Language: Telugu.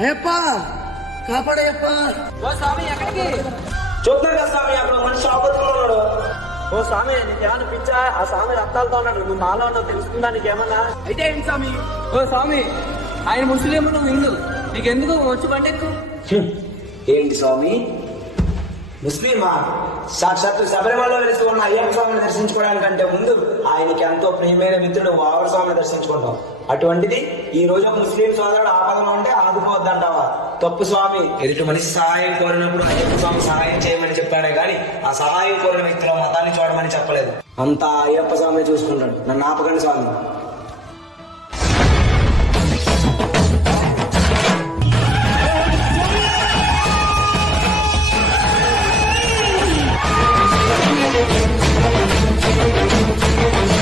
అయ్యప్ప కాపాడయ్యప్ప. ఓ స్వామి ఎక్కడికి? చూస్తున్నారు కదా స్వామి, అక్కడ మనిషి ఆపత్తులో ఉన్నాడు. ఓ స్వామి నీకేమన్నా పిచ్చా? ఆ స్వామి రక్తాలతో ఉన్నాడు, నువ్వు నాలో ఉన్నావు తెలుసుకుందా నీకేమన్నా? అయితే ఏంటి స్వామి? ఓ స్వామి ఆయన ముస్లిం, నువ్వు హిందూ, నీకెందుకు వచ్చి బండెక్కు? ఏంటి స్వామి ముస్లిమా? సాక్షాత్తు శబరిమలలో వెలిసి ఉన్న అయ్యప్ప స్వామిని దర్శించుకోవడానికంటే ముందు ఆయనకి ఎంతో ప్రియమైన మిత్రుడు వావర స్వామిని దర్శించుకుంటాం. అటువంటిది ఈ రోజు ఒక ముస్లిం సోదరుడు ఆపదలో ఉంటే ఆదుకోవద్దంటావా? తప్పు స్వామి. ఎదుటి మనిషి సహాయం కోరినప్పుడు అయ్యప్ప స్వామి సహాయం చేయమని చెప్పాడే గాని ఆ సహాయం కోరిన వ్యక్తిలో మతాన్ని చూడమని చెప్పలేదు. అంతా అయ్యప్ప స్వామిని చూసుకుంటాడు. నన్ను ఆపకండి స్వామి.